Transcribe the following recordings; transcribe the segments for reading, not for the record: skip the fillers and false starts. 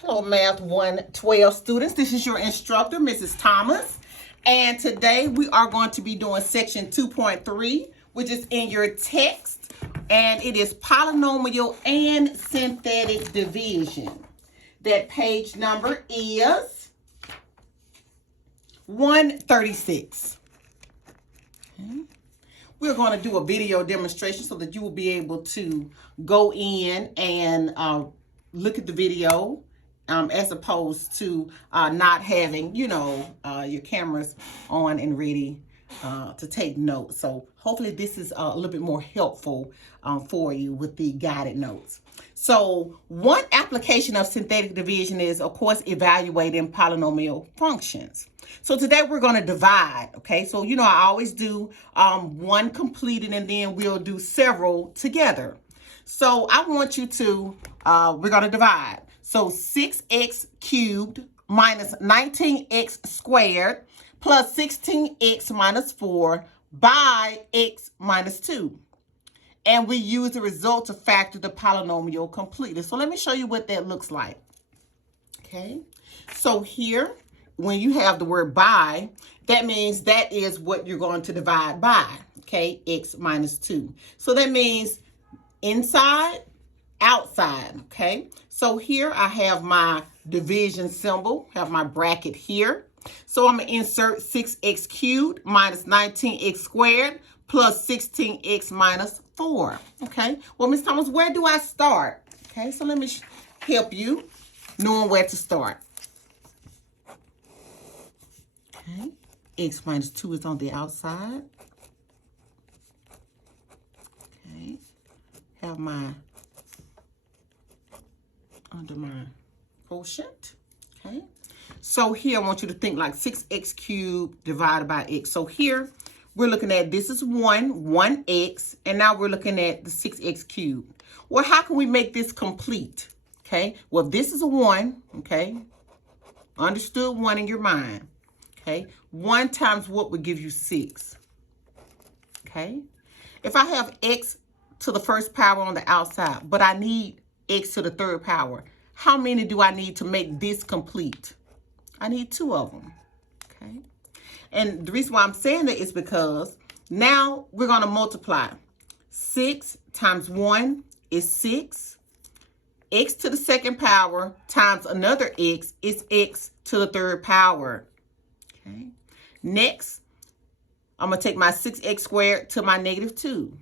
Hello, Math 112 students. This is your instructor, Mrs. Thomas. And today we are going to be doing section 2.3, which is in your text. And it is polynomial and synthetic division. That page number is 136. Okay. We're going to do a video demonstration so that you will be able to go in and look at the video as opposed to not having, your cameras on and ready to take notes. So hopefully this is a little bit more helpful for you with the guided notes. So one application of synthetic division is, of course, evaluating polynomial functions. So today we're going to divide, okay? So, I always do one completed and then we'll do several together. So I want you to, we're going to divide. So 6x cubed minus 19x squared plus 16x minus 4 by x minus 2. And we use the result to factor the polynomial completely. So let me show you what that looks like. Okay, so here, when you have the word by, that means that is what you're going to divide by, okay, x minus 2. So that means inside, outside, okay? So here I have my division symbol, have my bracket here. So I'm going to insert 6x cubed minus 19x squared plus 16x minus 4, okay? Well, Ms. Thomas, where do I start? Okay, so let me help you knowing where to start. Okay, x minus 2 is on the outside. Okay, have my under my quotient. Okay, so here I want you to think like 6x cubed divided by x. So here we're looking at, this is 1x, and now we're looking at the 6x cubed. Well, how can we make this complete? Okay, well, this is a 1, okay? Understood 1 in your mind. Okay, 1 times what would give you 6? Okay, if I have x to the first power on the outside, but I need x to the third power, how many do I need to make this complete? I need 2 of them. Okay, and the reason why I'm saying that is because now we're going to multiply. 6 times 1 is 6. X to the second power times another x is x to the third power. Okay. Next, I'm going to take my 6x squared to my negative 2.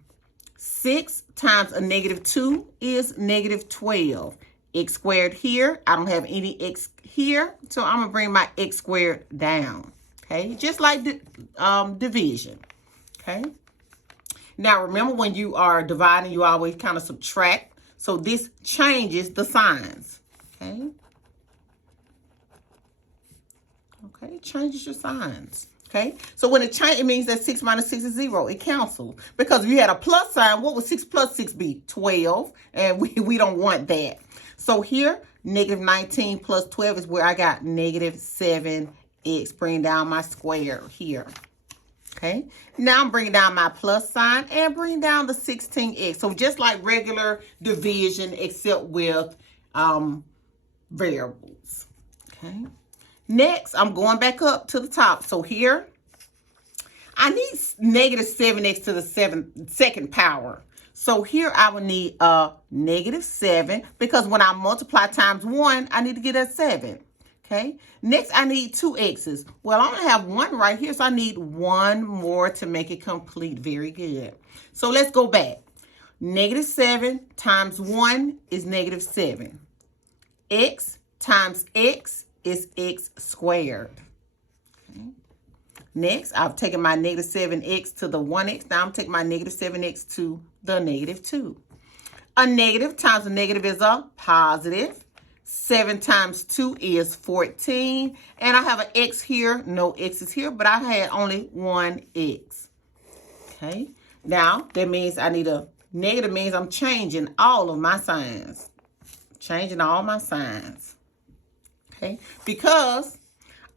6 times a negative 2 is negative 12. X squared here. I don't have any x here, so I'm going to bring my x squared down. Okay, just like division. Okay. Now, remember when you are dividing, you always kind of subtract. So this changes the signs. Okay. Okay, changes your signs. Okay, so when it changes, it means that 6 minus 6 is 0. It cancels. Because if you had a plus sign, what would 6 plus 6 be? 12. And we don't want that. So here, negative 19 plus 12 is where I got negative 7x. Bring down my square here. Okay, now I'm bringing down my plus sign and bring down the 16x. So just like regular division, except with variables. Okay. Next, I'm going back up to the top. So here, I need negative 7x to the second power. So here I would need a negative 7 because when I multiply times 1, I need to get a 7. Okay. Next, I need 2 x's. Well, I only have 1 right here, so I need 1 more to make it complete. Very good. So let's go back. Negative 7 times 1 is negative 7. X times x is x squared. Okay. Next, I've taken my negative 7x to the 1x. Now I'm taking my negative 7x to the negative 2. A negative times a negative is a positive. 7 times 2 is 14. And I have an x here. No x's here, but I had only 1 x. Okay. Now, that means I need a negative means I'm changing all of my signs. Changing all my signs. Okay. Because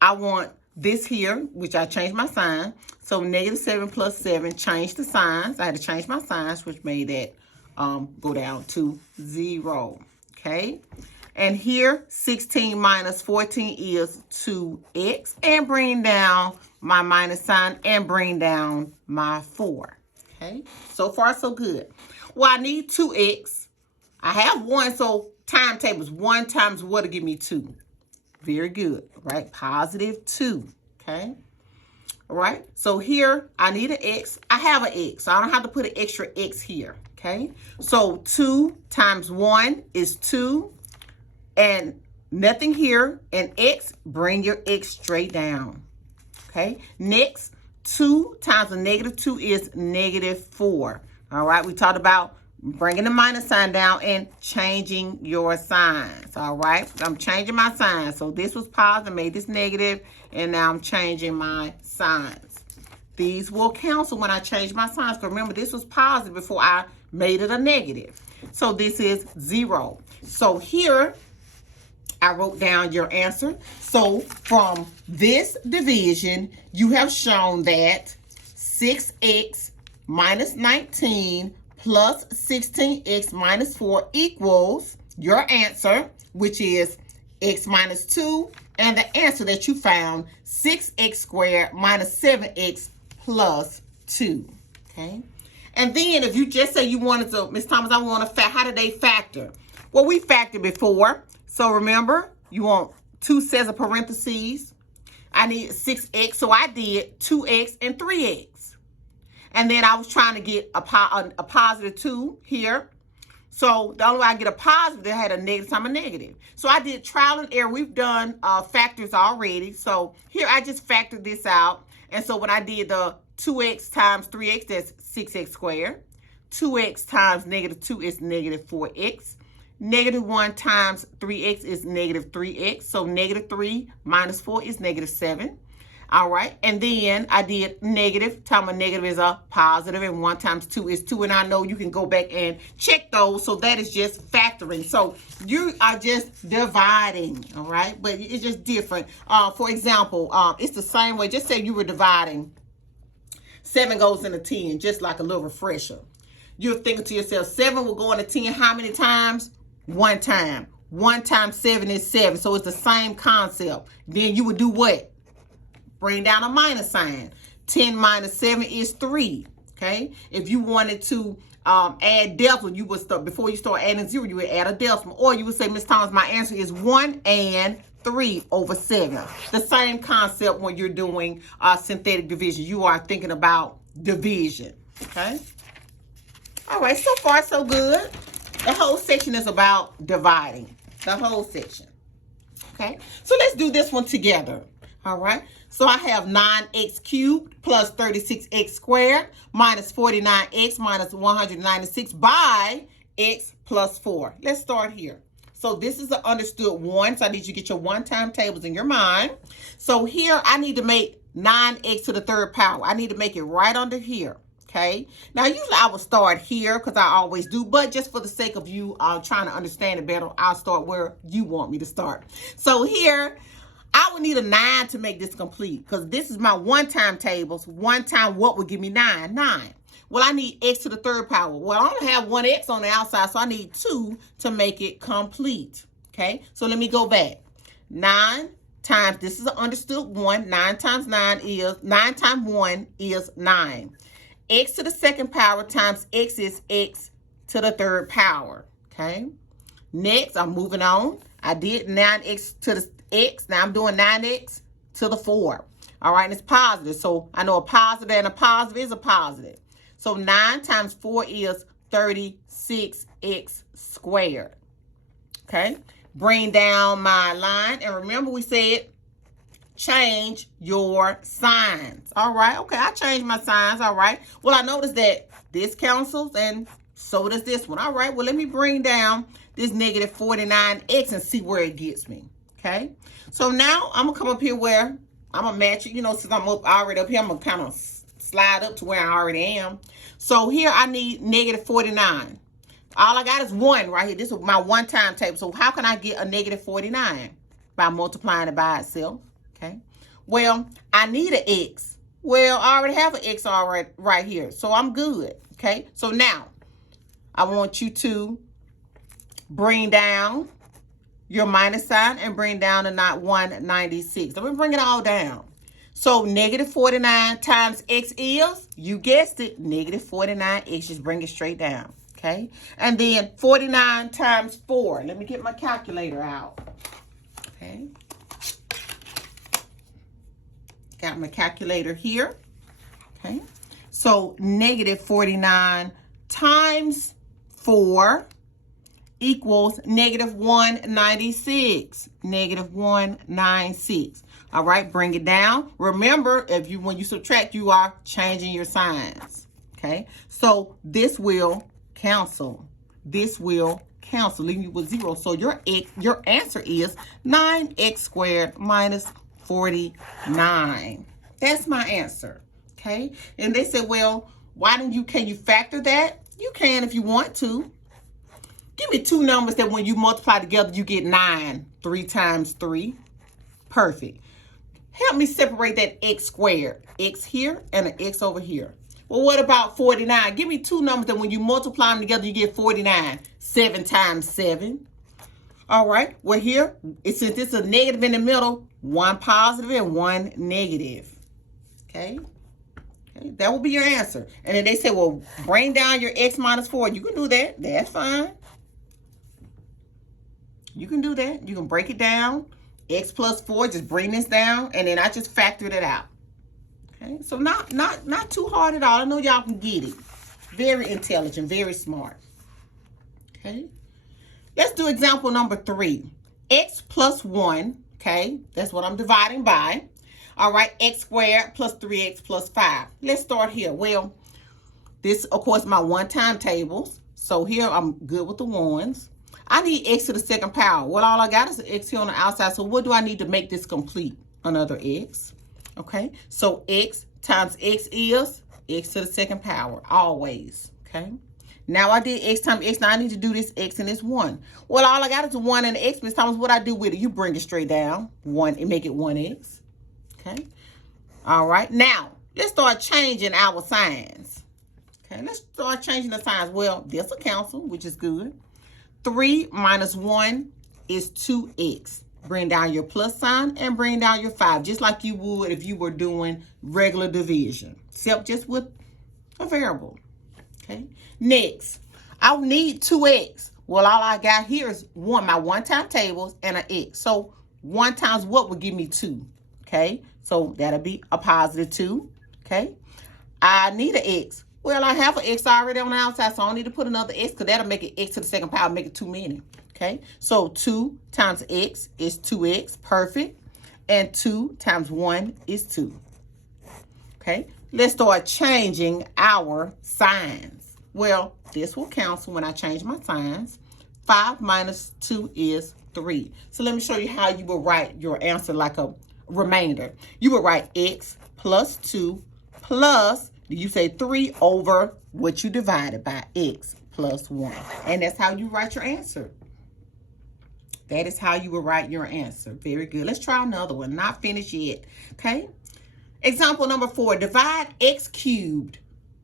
I want this here, which I changed my sign. So negative 7 plus 7 changed the signs. I had to change my signs, which made that go down to 0. Okay. And here, 16 minus 14 is 2x. And bring down my minus sign and bring down my 4. Okay, so far so good. Well, I need 2x. I have 1, so timetables. 1 times what to give me 2. Very good, right? Positive 2, okay? All right, so here I need an x. I have an x, so I don't have to put an extra x here, okay? So 2 times 1 is 2, and nothing here. And x, bring your x straight down, okay? Next, 2 times a negative 2 is negative 4. All right, we talked about bringing the minus sign down and changing your signs. All right, I'm changing my signs. So this was positive, made this negative, and now I'm changing my signs. These will cancel when I change my signs, because remember, this was positive before I made it a negative. So this is 0. So here I wrote down your answer. So from this division, you have shown that 6x minus 19 plus 16x minus 4 equals your answer, which is x minus 2, and the answer that you found, 6x squared minus 7x plus 2. Okay? And then if you just say you wanted to, Ms. Thomas, I want to how did they factor? Well, we factored before. So remember, you want 2 sets of parentheses. I need 6x, so I did 2x and 3x. And then I was trying to get a positive 2 here. So the only way I get a positive, I had a negative times a negative. So I did trial and error. We've done factors already. So here I just factored this out. And so when I did the 2x times 3x, that's 6x squared. 2x times negative 2 is negative 4x. Negative 1 times 3x is negative 3x. So negative 3 minus 4 is negative 7. All right, and then I did negative times a negative is a positive, and 1 times 2 is 2. And I know you can go back and check those. So that is just factoring. So you are just dividing, all right? But it's just different. For example, it's the same way. Just say you were dividing. 7 goes into 10, just like a little refresher. You're thinking to yourself, 7 will go into 10 how many times? 1 time. 1 times 7 is 7. So it's the same concept. Then you would do what? Bring down a minus sign. 10 minus 7 is 3. Okay? If you wanted to add decimal, you would start, before you start adding 0, you would add a decimal. Or you would say, Ms. Thomas, my answer is 1 and 3 over 7. The same concept when you're doing synthetic division. You are thinking about division. Okay? All right, so far so good. The whole section is about dividing. The whole section. Okay? So let's do this one together. All right? So I have 9x cubed plus 36x squared minus 49x minus 196 by x plus 4. Let's start here. So this is the understood 1. So I need you to get your one-time tables in your mind. So here I need to make 9x to the third power. I need to make it right under here. Okay. Now, usually I would start here because I always do. But just for the sake of you trying to understand it better, I'll start where you want me to start. So here, I would need a 9 to make this complete because this is my one-time tables. 1 time what would give me 9? 9. Well, I need x to the third power. Well, I only have 1 x on the outside, so I need 2 to make it complete. Okay, so let me go back. 9 times, this is an understood 1. 9 times 9 is, 9 times 1 is 9. X to the second power times x is x to the third power. Okay, next, I'm moving on. I did 9x to the x. Now I'm doing 9x to the 4. All right, and it's positive. So I know a positive and a positive is a positive. So 9 times 4 is 36x squared. Okay, bring down my line. And remember we said change your signs. All right, okay, I changed my signs. All right, well, I noticed that this cancels and so does this one. All right, well, let me bring down this negative 49x and see where it gets me. Okay, so now I'm gonna come up here where I'm gonna match it. You know, since I'm already up here, I'm gonna kind of slide up to where I already am. So here I need negative 49. All I got is 1 right here. This is my one-time table. So how can I get a negative 49? By multiplying it by itself. Okay, well, I need an x. Well, I already have an x already right here, so I'm good. Okay, so now I want you to bring down your minus sign and bring down to not 196. Let me bring it all down. So negative 49 times x is, you guessed it, negative 49x. Just bring it straight down, okay? And then 49 times 4. Let me get my calculator out, okay? Got my calculator here, okay? So negative 49 times 4 equals negative 196. Negative 196. All right, bring it down. Remember, when you subtract, you are changing your signs. Okay, so this will cancel. This will cancel, leaving you with 0. So your answer is 9x squared minus 49. That's my answer. Okay, and they said, well, can you factor that? You can if you want to. Give me two numbers that when you multiply together, you get 9. 3 times 3. Perfect. Help me separate that x squared. X here and an x over here. Well, what about 49? Give me two numbers that when you multiply them together, you get 49. 7 times 7. All right. Well, here, since it's a negative in the middle, one positive and one negative. Okay. Okay. That will be your answer. And then they say, well, bring down your x minus 4. You can do that. That's fine. You can do that. You can break it down. X plus 4, just bring this down, and then I just factored it out. Okay, so not too hard at all. I know y'all can get it. Very intelligent, very smart. Okay, let's do example number 3. X plus 1, okay, that's what I'm dividing by. All right, x squared plus 3x plus 5. Let's start here. Well, this, of course, my one-time tables. So here I'm good with the ones. I need x to the second power. Well, all I got is an x here on the outside. So what do I need to make this complete? Another x. Okay. So x times x is x to the second power. Always. Okay. Now I did x times x. Now I need to do this x and this 1. Well, all I got is a 1 and an x. Miss Thomas, what I do with it? You bring it straight down. 1 and make it 1x. Okay. All right. Now, let's start changing our signs. Okay. Let's start changing the signs. Well, this will cancel, which is good. 3 minus 1 is 2x. Bring down your plus sign and bring down your 5, just like you would if you were doing regular division, except just with a variable. Okay. Next, I'll need 2x. Well, all I got here is my one-time tables and an x. So 1 times what would give me 2? Okay. So that'll be a positive 2. Okay. I need an x. Well, I have an x already on the outside, so I don't need to put another x because that'll make it x to the second power, make it too many. Okay, so 2 times x is 2x, perfect. And 2 times 1 is 2. Okay, let's start changing our signs. Well, this will cancel when I change my signs. 5 minus 2 is 3. So let me show you how you will write your answer like a remainder. You will write x plus 2 plus, you say 3 over what you divided by, x plus 1. And that's how you write your answer. That is how you will write your answer. Very good. Let's try another one. Not finished yet. Okay. Example number 4. Divide x cubed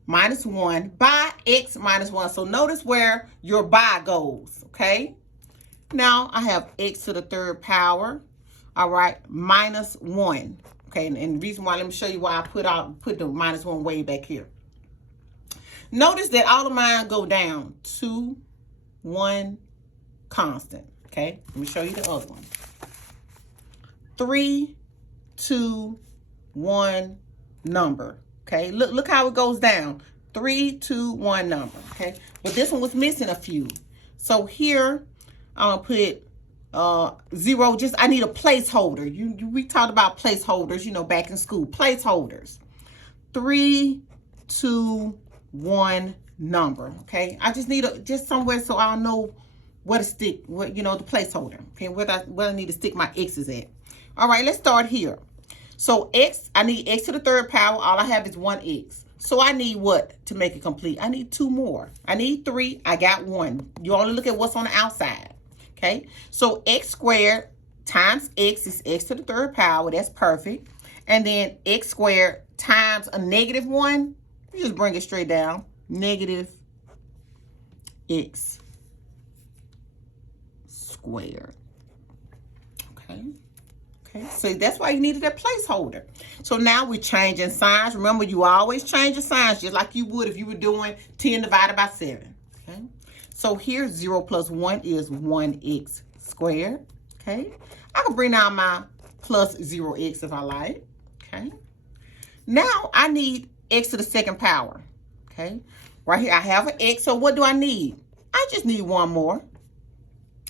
minus 1 by x minus 1. So notice where your by goes. Okay. Now I have x to the third power. All right. Minus 1. Okay, and the reason why, let me show you why I put the minus 1 way back here. Notice that all of mine go down. 2, 1, constant. Okay, let me show you the other one. 3, 2, 1, number. Okay, look how it goes down. 3, 2, 1, number. Okay, but this one was missing a few. So here, I'm going to put 0, I need a placeholder. We talked about placeholders, back in school. Placeholders. 3, 2, 1 number. Okay. I just need just somewhere so I'll know where to stick, the placeholder. Okay. Where I need to stick my x's at. All right. Let's start here. So I need x to the third power. All I have is 1x. So I need what to make it complete? I need 2 more. I need 3. I got 1. You only look at what's on the outside. Okay, so x squared times x is x to the third power. That's perfect. And then x squared times a negative 1, you just bring it straight down. Negative x squared. Okay. Okay, so that's why you needed that placeholder. So now we're changing signs. Remember, you always change your signs just like you would if you were doing 10 divided by 7. Okay, so here 0 plus 1 is 1x squared. Okay, I can bring down my plus 0x if I like. Okay, now I need x to the second power. Okay, right here I have an x, so what do I need? I just need one more.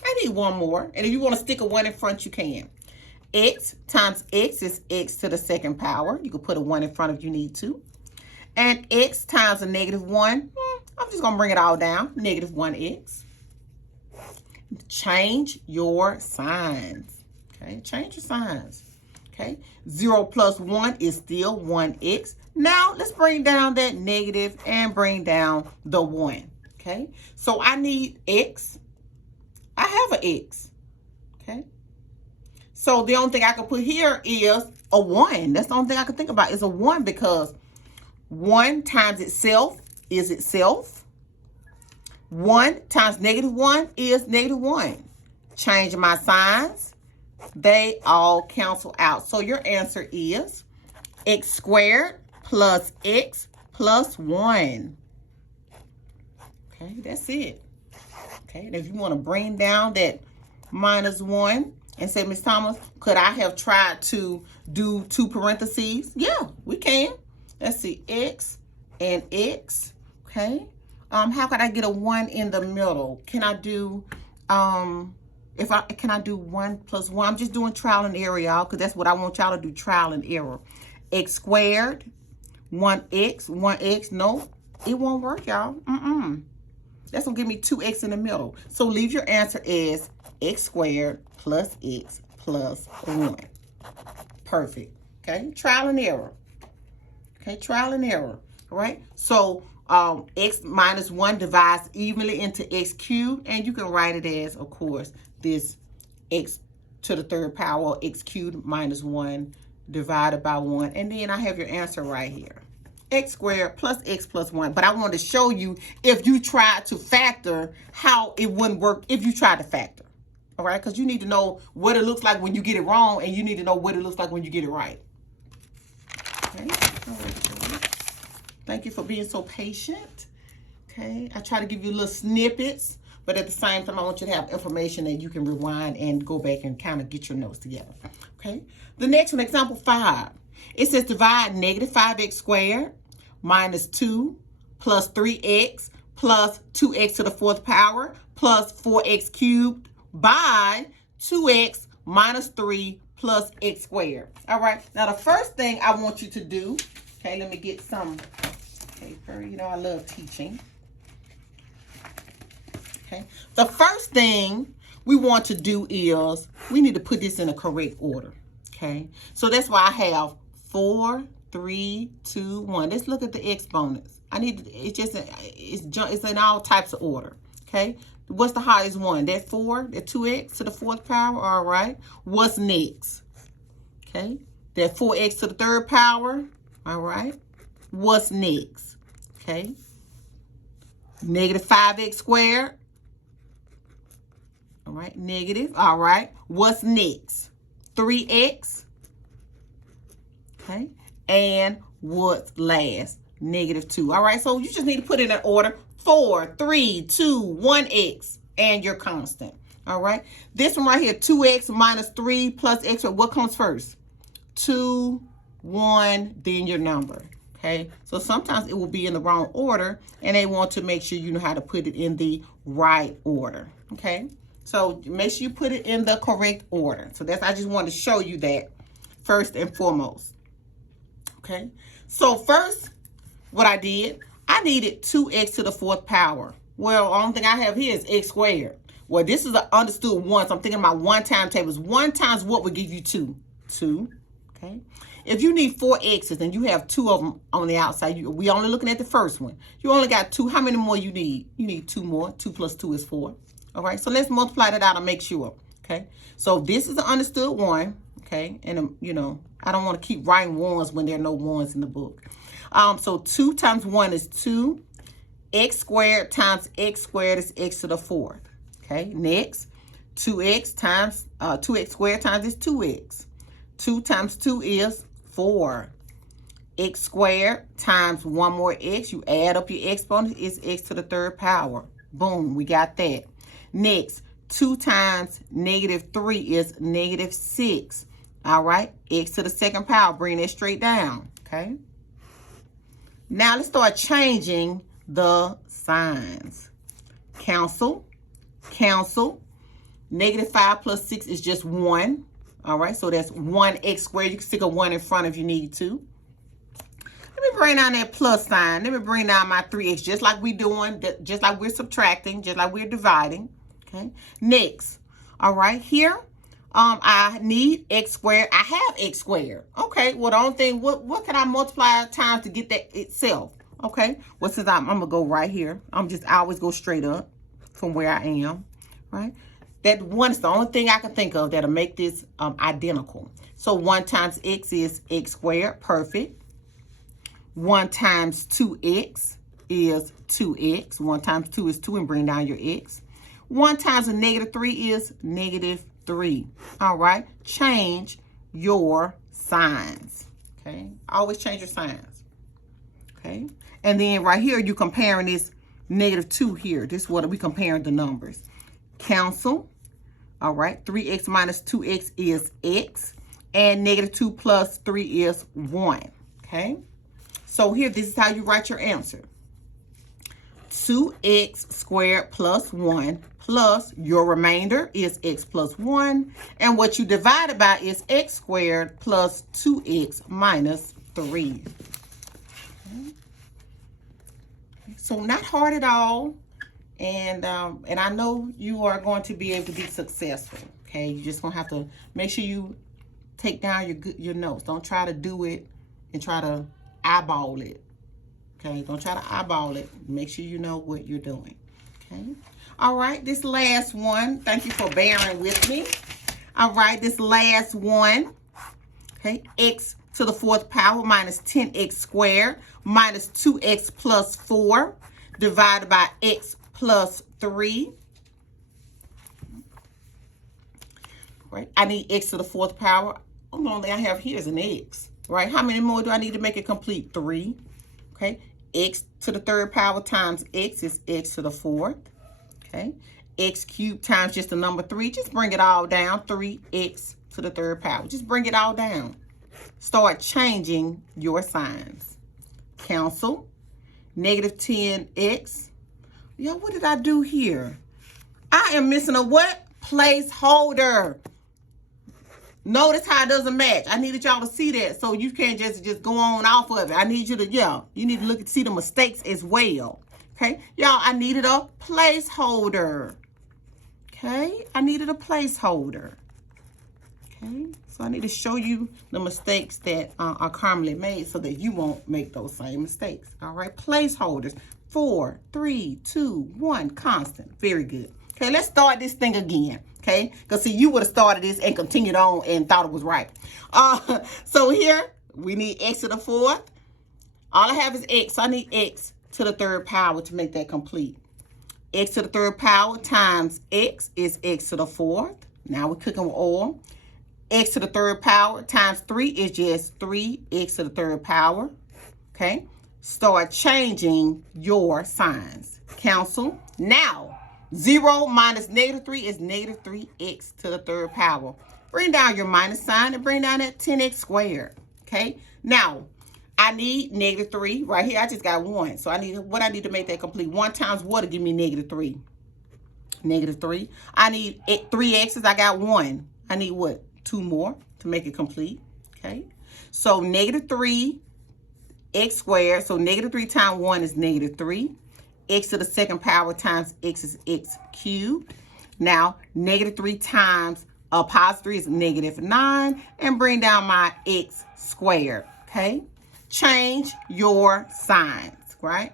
I need one more, and if you want to stick a 1 in front, you can. X times x is x to the second power. You can put a 1 in front if you need to. And x times a negative 1, I'm just going to bring it all down. Negative 1x. Change your signs. Okay, change your signs. Okay, 0 plus 1 is still 1x. Now, let's bring down that negative and bring down the 1. Okay, so I need x. I have an x. Okay. So the only thing I can put here is a 1. That's the only thing I can think about is a 1 because 1 times itself is itself. 1 times negative 1 is negative 1. Change my signs. They all cancel out. So your answer is x squared plus x plus 1. Okay, that's it. Okay, and if you want to bring down that minus 1, and say, Miss Thomas, could I have tried to do 2 parentheses? Yeah, we can. Let's see, x and x. Okay. How could I get a 1 in the middle? Can I do can I do 1 plus 1? I'm just doing trial and error, y'all, because that's what I want y'all to do, trial and error. X squared, 1x. No, it won't work, y'all. That's gonna give me 2x in the middle. So leave your answer as x squared plus x plus 1. Perfect. Okay, trial and error. Okay, trial and error. All right, so x minus 1 divides evenly into x cubed, and you can write it as, of course, this x to the third power, x cubed minus 1 divided by 1, and then I have your answer right here. X squared plus x plus 1. But I wanted to show you if you tried to factor, how it wouldn't work if you tried to factor. All right, because you need to know what it looks like when you get it wrong, and you need to know what it looks like when you get it right. Okay. Thank you for being so patient. Okay, I try to give you little snippets, but at the same time, I want you to have information that you can rewind and go back and kind of get your notes together. Okay, the next one, example 5. It says divide negative 5x squared minus 2 plus 3x plus 2x to the 4th power plus 4x cubed by 2x minus 3 plus x squared. All right, now the first thing I want you to do, okay, let me get some paper. You know, I love teaching. Okay, the first thing we want to do is we need to put this in a correct order. Okay, so that's why I have 4, 3, 2, 1. Let's look at the exponents. It's in all types of order. Okay, what's the highest one? That 4, that 2x to the 4th power. All right, what's next? Okay, that 4x to the 3rd power. All right, what's next? Okay, negative 5x squared. All right, negative. All right, what's next? 3x. Okay, and what's last? Negative 2. All right, so you just need to put it in order. 4, 3, 2, 1x, and your constant. All right, this one right here, 2x minus 3 plus x. What comes first? 2, 1, then your number. Okay, so sometimes it will be in the wrong order, and they want to make sure you know how to put it in the right order. Okay, so make sure you put it in the correct order. So I just wanted to show you that first and foremost. Okay, so first, what I did, I needed 2x to the 4th power. Well, the only thing I have here is x squared. Well, this is an understood 1, so I'm thinking about 1 time tables. 1 times what would give you 2? 2. Okay, if you need 4 x's and you have 2 of them on the outside, we only looking at the first one. You only got 2. How many more you need? You need 2 more. 2 plus 2 is 4. All right, so let's multiply that out and make sure. Okay, so this is an understood 1. Okay, and you know, I don't want to keep writing 1s when there are no 1s in the book. So 2 times 1 is 2. X squared times x squared is x to the 4th. Okay, next, 2x times 2x squared times this 2x. 2 times 2 is 4. X squared times one more x. You add up your exponent, is x to the third power. Boom, we got that. Next, 2 times -3 is -6. All right, x to the second power, bring that straight down, okay? Now let's start changing the signs. Cancel, cancel. -5 plus 6 is just 1. All right, so that's 1x squared. You can stick a 1 in front if you need to. Let me bring down that plus sign. Let me bring down my 3x, just like we're doing, just like we're subtracting, just like we're dividing. Okay. Next, all right, here, I need x squared. I have x squared. Okay. Well, the only thing, what can I multiply times to get that itself? Okay. Well, since I'm gonna go right here, I always go straight up from where I am. Right. That 1 is the only thing I can think of that'll make this identical. So 1 times x is x squared. Perfect. 1 times 2x is 2x. 1 times 2 is 2, and bring down your x. 1 times a -3 is -3. All right. Change your signs. Okay. Always change your signs. Okay. And then right here, you're comparing this -2 here. This is what we comparing the numbers. Cancel. All right. 3x minus 2x is x. And -2 plus 3 is 1. Okay. So here, this is how you write your answer. 2x squared plus 1 plus your remainder is x plus 1. And what you divided by is x squared plus 2x minus 3. Okay. So not hard at all. And I know you are going to be able to be successful. Okay, you're just going to have to make sure you take down your notes. Don't try to do it and try to eyeball it. Okay, don't try to eyeball it. Make sure you know what you're doing. Okay, all right, this last one, thank you for bearing with me. All right, this last one, okay, x to the 4th power minus 10x squared minus 2x plus 4 divided by x plus 3. Right, I need x to the 4th power. The only I have here is an x. Right, how many more do I need to make it complete? 3. Okay, x to the 3rd power times x is x to the 4th. Okay, x cubed times just the number 3. Just bring it all down. 3x to the 3rd power. Just bring it all down. Start changing your signs. Cancel. -10x. Yeah, what did I do here? I am missing a what? Placeholder. Notice how it doesn't match. I needed y'all to see that so you can't just go on off of it. I need you to, you need to look and see the mistakes as well. Okay, y'all, I needed a placeholder. Okay, I needed a placeholder. Okay, so I need to show you the mistakes that are commonly made so that you won't make those same mistakes. All right, placeholders. 4, 3, 2, 1, constant. Very good. Okay, let's start this thing again. Okay, because see, you would have started this and continued on and thought it was right. So here, we need x to the 4th. All I have is x, so I need x to the 3rd power to make that complete. X to the 3rd power times x is x to the 4th. Now we're cooking with oil. X to the 3rd power times 3 is just 3x to the 3rd power. Okay, start changing your signs. Cancel. Now, 0 minus -3 is -3x to the 3rd power. Bring down your minus sign and bring down that 10x squared. Okay. Now, I need -3 right here. I just got 1. So I need what I need to make that complete. 1 times what to give me -3? -3. I need 3 x's. I got 1. I need what? 2 more to make it complete. Okay. So -3 x squared. So -3 times 1 is -3. X to the 2nd power times x is x cubed. Now, -3 times a positive 3 is -9. And bring down my x squared. Okay? Change your signs, right?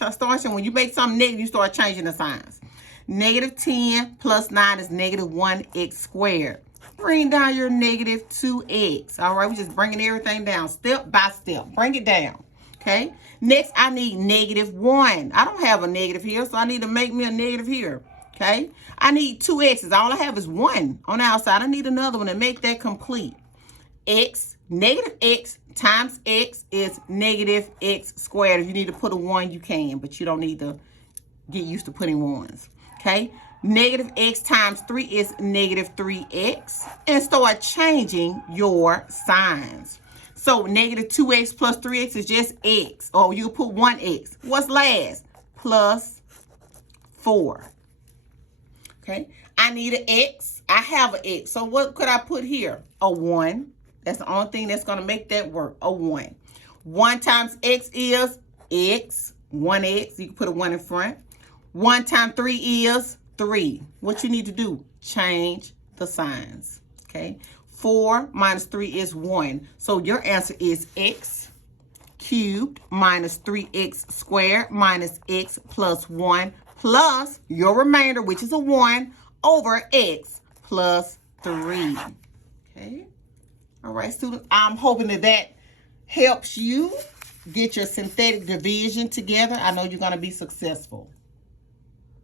When you make something negative, you start changing the signs. -10 plus 9 is -1x squared. Bring down your -2x. All right? We're just bringing everything down step by step. Bring it down. Okay, next I need -1. I don't have a negative here, so I need to make me a negative here. Okay, I need 2 x's. All I have is 1 on the outside. I need another one to make that complete. X, negative x times x is negative x squared. If you need to put a 1, you can, but you don't need to get used to putting 1s. Okay, negative x times 3 is negative 3x. And start changing your signs. So negative 2x plus 3x is just x. Or you put 1x. What's last? Plus 4. Okay, I need an x. I have an x. So what could I put here? A 1. That's the only thing that's going to make that work. A 1. 1 times x is x. 1x. You can put a 1 in front. 1 times 3 is 3. What you need to do? Change the signs. Okay. 4 minus 3 is 1. So your answer is x cubed minus 3x squared minus x plus 1 plus your remainder, which is a 1, over x plus 3. Okay. All right, students, I'm hoping that helps you get your synthetic division together. I know you're going to be successful.